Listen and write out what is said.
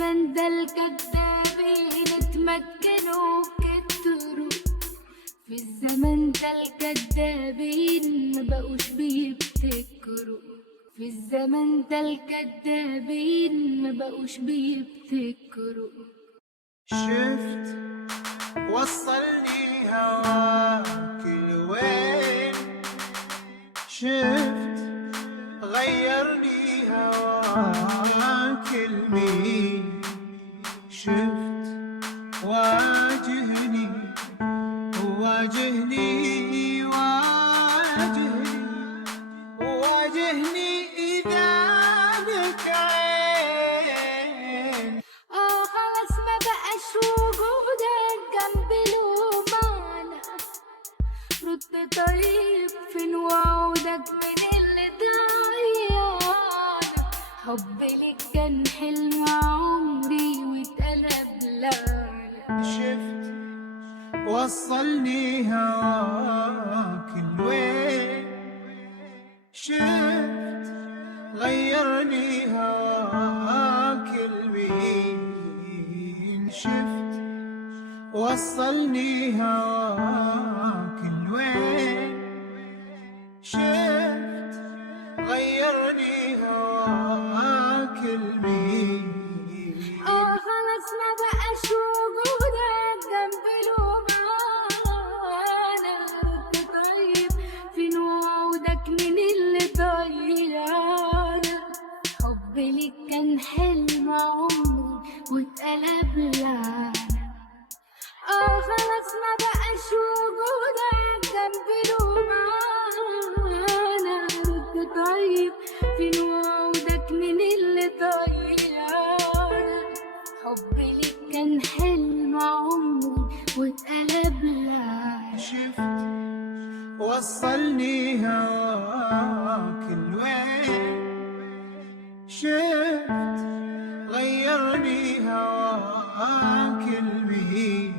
الزمن ده الكدابين اتمكنوا كتروا، في الزمن ده الكدابين مبقوش بيبتكروا، في الزمن ده الكدابين مبقوش بيبتكروا. شفت وصلني هواك لوين، شفت غيرني هواك لمين، شفت واجهني واجهني واجهني إذا بك عين. خلاص ما بقاش وجودك جنبي له معنى، رد طيب فين وعودك من اللي ضيعنا، حبي ليك كان حلم عمري واتقلب لعنة. شفت وصلني هواك لوين، شفت غيرني هواك لمين، شفت وصلني هواك لوين، شفت غيرني هواك لمين. خلاص ما بقاش وجودك جنبي له معنى، رد طيب فين وعودك من اللي ضيعنا، حبي ليك كان حلم عمري واتقلب لعنة. خلاص ما بقاش وجودك جنبي له معنى، رد طيب فين وعودك من اللي ضيعنا، حبي ليك كان حلم عمري واتقلب لعنة. شفت وصلني هواك لوين، شفت غيرني هواك لمين،